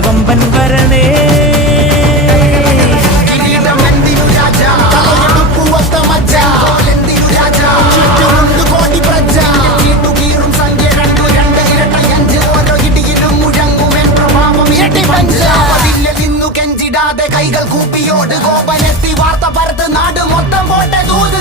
കൊമ്പൻ വരണേ. കൈകൾ കൂപ്പിയോട് കോപനെത്തി വാർത്ത പരത്ത് നാട് മൊത്തം പോട്ടെ ദൂത്.